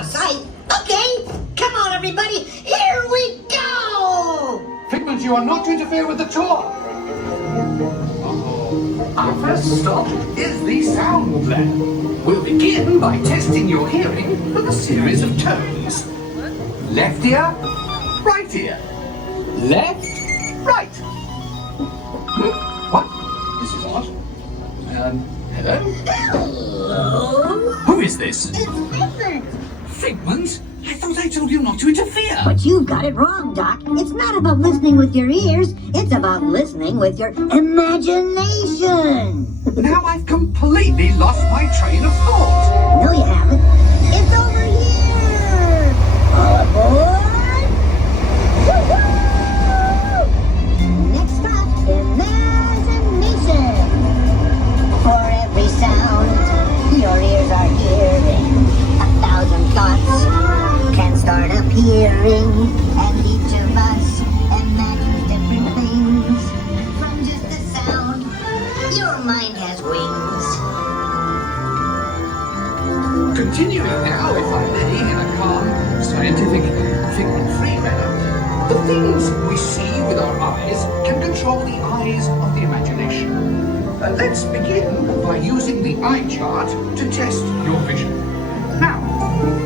out of sight. Okay, come on, everybody. Here we go. Figment, you are not to interfere with the tour. Our first stop is the sound lab. We'll begin by testing your hearing with a series of tones. Left ear, right ear. Left, right. What? This is odd. Hello? Hello? Who is this? It's Figment. Figment? I thought I told you not to interfere. But you've got it wrong, Doc. It's not about listening with your ears. It's about listening with your imagination. Now I've completely lost my train of thought. No, you haven't. It's over here. All aboard. Woo-hoo! Next stop, imagination. For every sound your ears are hearing, 1,000 thoughts can start appearing, and each of us imagines different things. From just the sound, your mind has wings. Continuing now, if I may, in a calm, scientific, figment-free manner, the things we see with our eyes can control the eyes of the imagination. Let's begin by using the eye chart to test your vision. Now,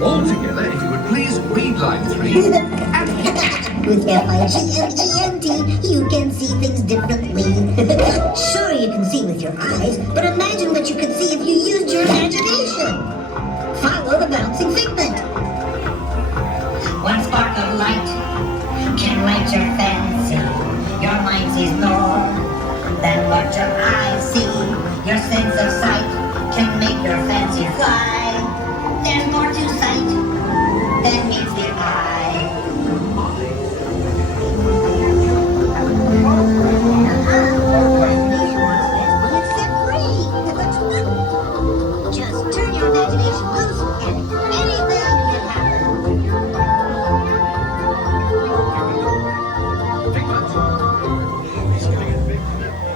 all together, if you would please read line 3 and hit. With FIGMENT, you can see things differently. Sure, you can see with your eyes, but imagine what you could see if you used your imagination. Follow the bouncing figment. One spark of light can light your fancy. Your mind sees more than what your eyes see. Your sense of sight can make your fancy fly. There's more to sight than meets the eye. Just turn your imagination loose and anything can happen.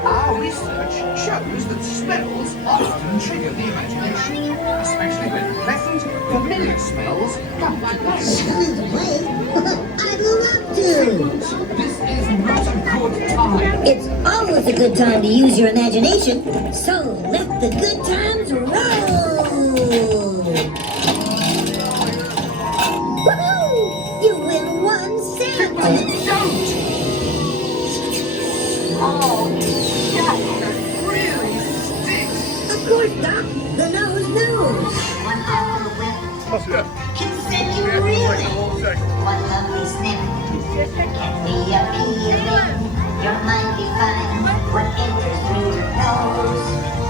Our research shows that smells often trigger the imagination, especially when pleasant, familiar smells come to life. Sounds great. I'd love to. This is not a good time. It's always a good time to use your imagination, so let the good times roll! Woohoo! You win 1 cent! Don't! Oh, that really stinks. Of course, Doc. The nose knows. One apple whip can send you reeling. One lovely sniff can be appealing. Your mind defines what enters through your nose.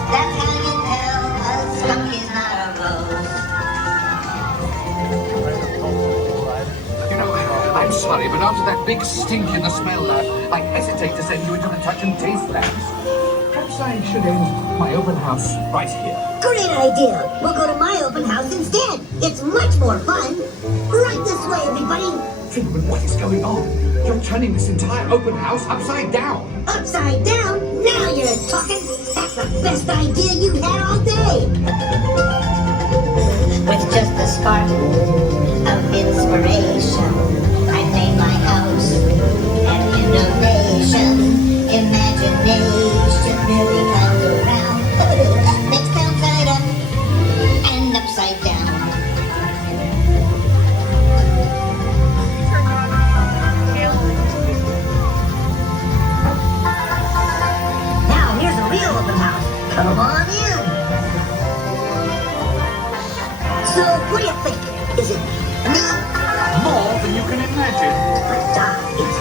That's how you tell a skunk is not a rose. You know, I'm sorry, but after that big stink in the smell lab, I hesitate to send you into the touch and taste labs. Perhaps I should end my open house right here. Great idea. We'll go to my open house instead. It's much more fun. Right this way, everybody. Figment, what is going on? You're turning this entire open house upside down. Upside down? Now you're talking. That's the best idea you've had all day. With just a spark of inspiration, I made my house an innovation. Imagination really comes around. Things bounce side up and upside down. Now here's a real open house. Come on in. So what do you think? Is it me? More than you can imagine. Doc, it's